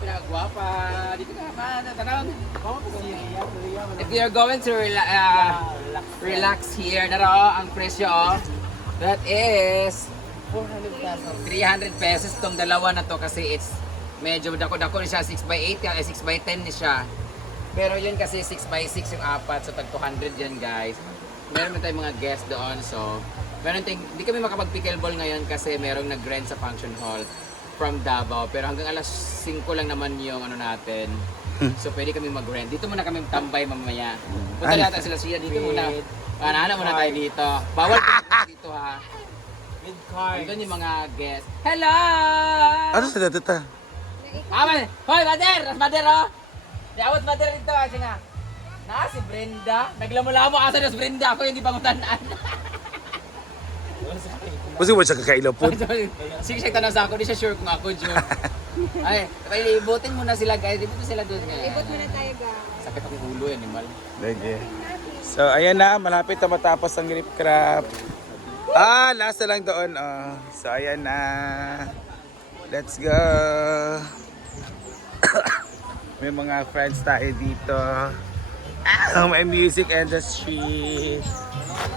pinakagwapa. Dito ka pa, tanong. If you're going to relax here, naro ang presyo, that is 300 pesos tong dalawa na to kasi it's medyo dako-dako ni siya, 6x8, 6x10 ni siya. Pero yun kasi 6x6 yung apat, so tag 200 yan guys. Meron na tayong mga guests doon, so meron tayong, di kami makapag-pickleball ngayon kasi merong nag-rent sa function hall from Davao. Pero hanggang alas 5 lang naman yung ano natin. So pwede kami mag-rent. Dito muna kami tambay mamaya. Punta natin sila siya dito muna. Panana muna tayo dito. Bawal dito ha. With card. Doon yung mga guests. Hello! Ano sa data? Aman! Hoy, Mader! Mader oh! Diawat Mader dito kasi nga. Si Brenda. Naglamo-lamo asa na si Brenda. Ako hindi pangutanaan. Kasi mo siya kakailaw po. Sige siya tanong sa ako. Di siya sure kung ako, Jun. Ay, ibutin muna sila guys. Ibutin sila doon. Ibot muna tayo guys. Sakit ang ulo yan, Imal. Lagi. So, ayan na. Malapit na matapos ang grip crab. Last na lang doon. So, ayan na. Let's go. May mga friends tayo dito. May music industry.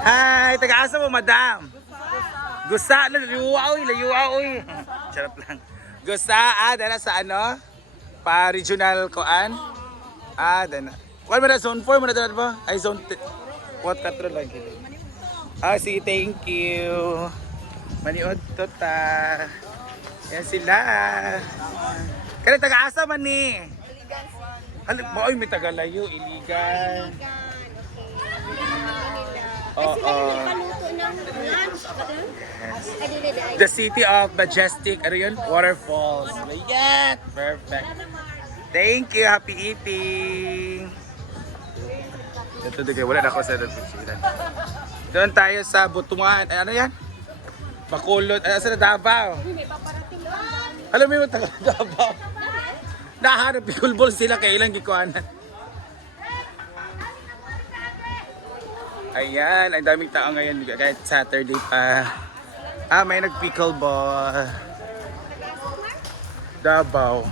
Hi! Taga-asa mo, madam? Gusta, layuwa, uy. Charap lang. Gusta, dala sa ano? Pa-regional koan? Dala. Kuan mo na, zone 4 mo na dala ba? Ay, zone 4 lang. Sige, thank you. Maniod to ta. Yan sila. Kaya taga-asa man ni. Ay, may taga-layo, iligan. The city of majestic, ano yun? Waterfalls. Yan! Perfect. Thank you. Happy eating. Ito din kayo. Wala na ako sa picture. Doon tayo sa Butungan. Ano yan? Bacolod. Sa Davao. Alam mo yung taga Davao. Nahanap pickleball sila kailang gikuanan. Ayan, ang daming tao ngayon kahit Saturday pa. May nag-pickleball. Davao.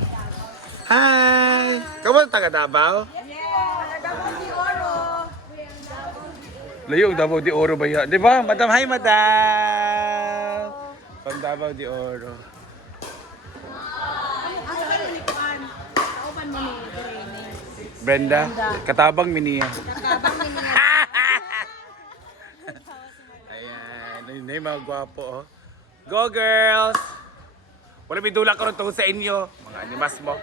Hi! Kamu taga Davao? Layo, Davao de Oro ba yan? Di ba? Madam, hi madam! From Davao de Oro. Brenda? Katabang miniya. Ayan, yun yung mga gwapo oh. Go girls! Wala may dula ko rin tungkol sa inyo. Mga animas mo.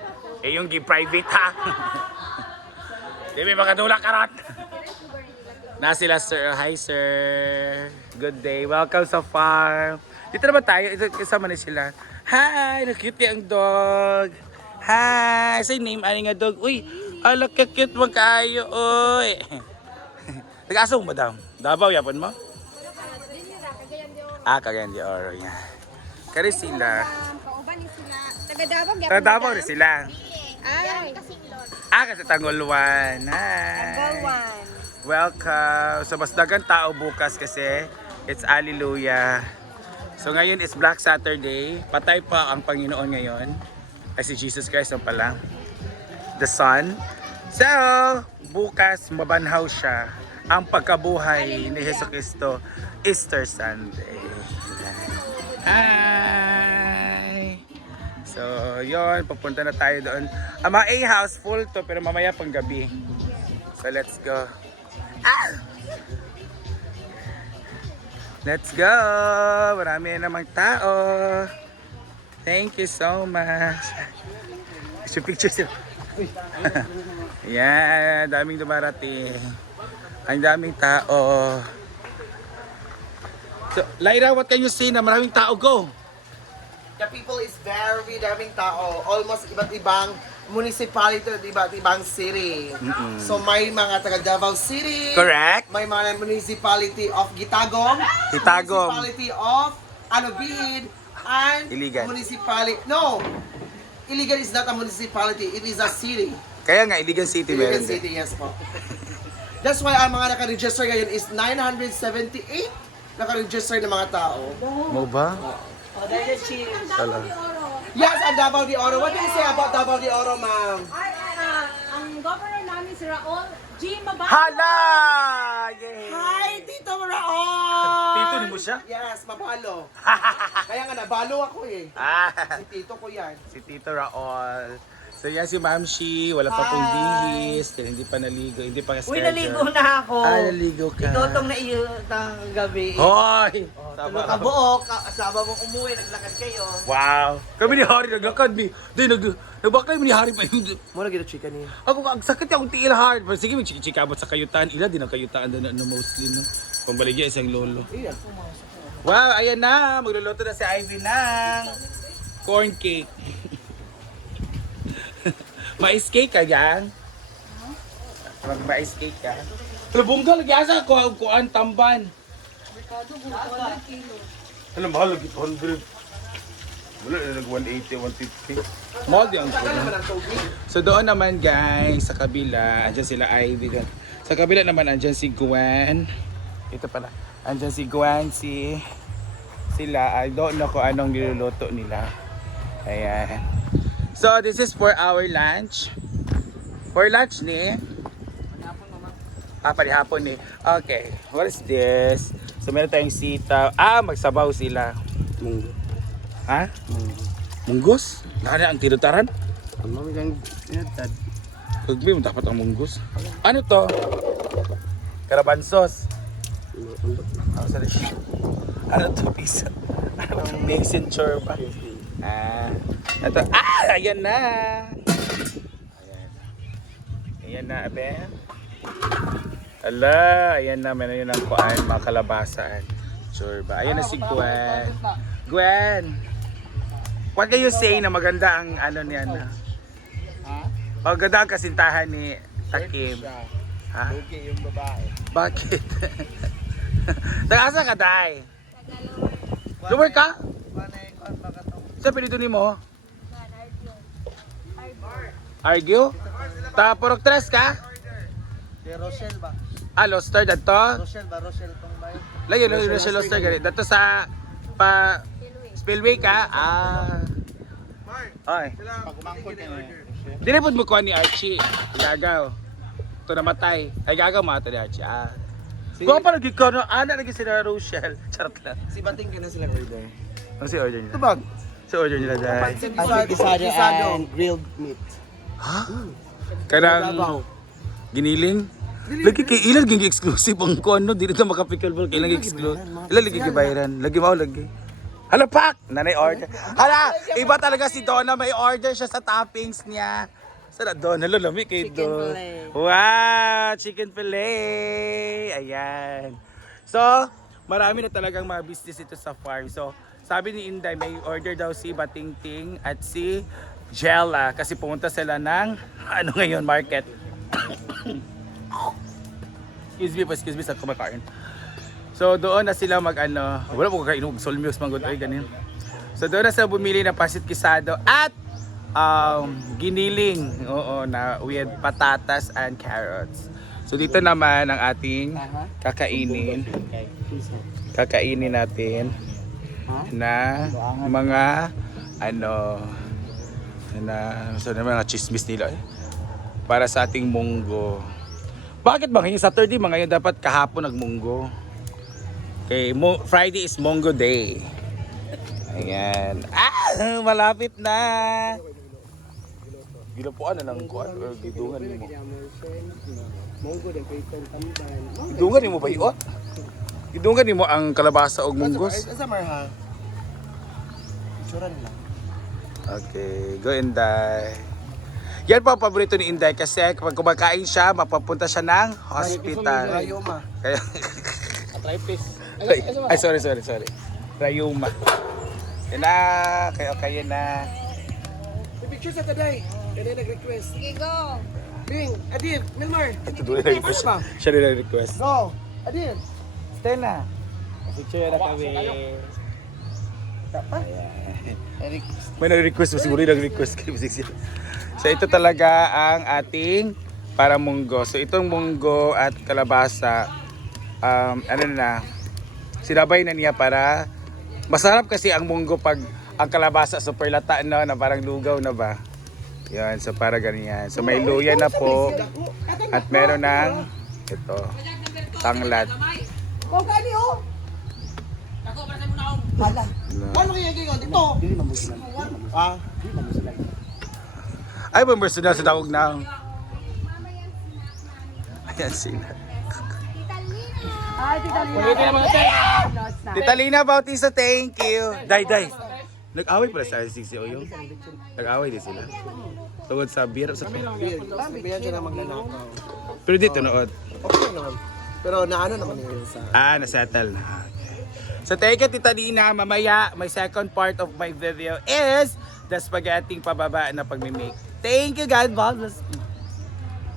Yung gi-private ha. Di may mga dula ka rin. Na sila sir. Hi sir. Good day. Welcome sa farm. Dito naman tayo. Isama na sila. Hi! Nakute ang dog. Hi! Say name, ani nga dog. Uy! Ala, cute mo kayo. Uy! Nag-asong madam. Davao, yapon mo? Cagayan de Oro. Yan. Kari sila. Kauban ni sila. Taga-Davao. Taga-Davao rin sila. Ay. Kasi Tangolwan. Hi! Tangolwan. Welcome. So mas dagang tao bukas kasi it's Hallelujah. So ngayon is Black Saturday. Patay pa ang Panginoon ngayon. Ay si Jesus Christ ang pala. The Son. So, bukas mabanhaw siya ang pagkabuhay ni Jesucristo. Easter Sunday. Hi! So, yon papunta na tayo doon. Ang mga A-house full to pero mamaya pang gabi. So, let's go. Let's go! Marami na namang tao. Thank you so much. Gusto picture sila. Yan, daming dumarating. Ang daming tao. So, Lyra, what can you say na maraming tao? Go! The people is very daming tao. Almost iba't ibang municipality, iba't ibang city. So may mga taga Davao City. Correct. May mga municipality of Gitagom. Gitagom. Municipality of Anobihid. And Iligan. municipality. No. Iligan is not a municipality. It is a city. Kaya nga, Iligan City meron Iligan din. City, yes po. That's why ang mga naka-register ngayon is 978 naka-register ng mga tao. Mo ba? Yes, ang Davao de Oro. What do you say about Davao de Oro, ma'am? Ang governor namin si Raul G. Mabalo. Hala! Yay! Hi, Tito Raon! Tito ni mo siya? Yes, mabalo. Kaya nga, nabalo ako eh. Ah, Si Tito ko yan. si Tito Raol. So yan si Ma'am Shi, wala pa pong bihis, dahil hindi pa naligo, hindi pa schedule. Uy, naligo na ako. Ah, naligo ka. Itotong na iyo ng gabi. Hoy! Tulog ka buok, kasama mong umuwi, naglakad kayo. Wow! Kami ni Hari naglakad mi. Nagbakay mi ni Hari pa yun. Muna gito chika niya. Ako, ang sakit akong tiil hard. Pero sige, magchika abot sa kayutan. Ila din ang kayutan doon no, mostly, no? Pambaligya isang lolo. Wow, ayan na. Magluluto na si Ivy ng corn cake. Mais cake ka, gang? Mais cake ka? Lubungga, lagi asa ko ang kuan tamban. Alam, mahal lagi 200. Wala na nag 180, 150. Mahal di ang kuan. So doon naman guys, sa kabila, andyan sila Ivy. Sa kabila naman andyan si Gwen. Ito pala. Andyan si Gwen, sila. I don't know kung anong niluluto nila. Ayan. So this is for our lunch. For lunch ni. Panihapon ni. Okay. What is this? So meron tayong sitaw. Magsabaw sila. Munggo. Ha? Munggos? Nana ang tinutaran? Ano yung tinutad? Kagbi mo dapat ang munggos. Ano to? Karabansos. Ano to pisa? Ano to? Basin chorba. Ito. Ayan na. Ayan na, abe. Ala, ayan na. Meron yun ang kuan, mga kalabasaan. Chorba. Ayan na si Gwen. Gwen! What can you say na maganda ang ano niya na? Maganda ang kasintahan ni Takim. Ha? Okay, yung babae. Bakit? Nag-asa ka, Day? Lumer ka? Sa pinito ni mo? Argue? Purok tres ka? Si Rochelle ba? Loster dato? Rochelle tong bayo. Lagi Rochelle Loster gani. Dato sa Spillway ka? Ay. Dili pud mo kuha ni Archie. Gagaw. Ito namatay. Ay gagaw mo ato ni Archie. Kuha pa lagi ka no? Ana lagi si Rochelle. Charot lang. Si Bating ka na sila order. Ano si order nila? Tubag. Si order nila dahil. Gisado and grilled meat. Kanang giniling? Lagi kay ilan ging exclusive ang kuan no dili ta maka-pickleball kay lang exclusive. Ilan lagi gibayaran? Lagi mao lagi. Hala pak, nanay order. Hala, iba talaga si Donna, may order siya sa toppings niya. Sana Donna, lami kay Don. Wow, chicken fillet. Ayan. So, marami na talagang mga business ito sa farm. So, sabi ni Inday, may order daw si Batingting at si Jella kasi pumunta sila ng ano ngayon market. Excuse me sa kumakain. So doon na sila wala po kainom solmios manggod ay ganin. So doon na sila bumili ng pasit kisado at giniling, na with patatas and carrots. So dito naman ang ating kakainin. Kakainin natin na mga so na mga chismis nila para sa ating munggo. Bakit ba ngayon Saturday, ngayon dapat kahapon nagmunggo? Okay, Friday is Munggo Day. Ayan. Malapit na. Gilapuan na ng kuan or gidungan mo. Gidungan mo ba yun? Gidungan mo ang kalabasa o munggos? Sa marha. Itsura nila. Okay, go Inday. Yan po ang paborito ni Inday kasi kapag kumakain siya, mapapunta siya ng hospital. Rayoma. Kaya Ay, sorry. Rayuma. Yan na, kayo na. May picture sa taday. Kaya nag-request. Sige, go. Bing, Adil, Milmar. Ito doon na request. Siya rin na-request. Go, Adil. Stella. Picture na kami. May nag-request mo, siguro nag-request kayo. So ito talaga ang ating para munggo. So itong munggo at kalabasa, sinabay na niya para masarap kasi ang munggo pag ang kalabasa super lata no, na parang lugaw na ba? Yan, so para ganyan. So may luya na po. At meron ng ito, tanglad. Kung gani oh. Hala. Paano kaya ganyan dito? Ah. Ay, bumberso na sa daog na. Ayan sila. Ay, Tita Lina. No, it's not. Tita Lina Bautista, thank you. Day. Nag-away pala sa CCO yung. Nag-away din sila. Tungod sa beer. Sabihan siya na magnanakaw. Pero dito nood. Okay lang naman. Pero naano naman yun sa... Nasettle na. Okay. So thank you, Tita Lina. Mamaya, my second part of my video is the spaghetti pababa na pagmimake. Thank you, God bless.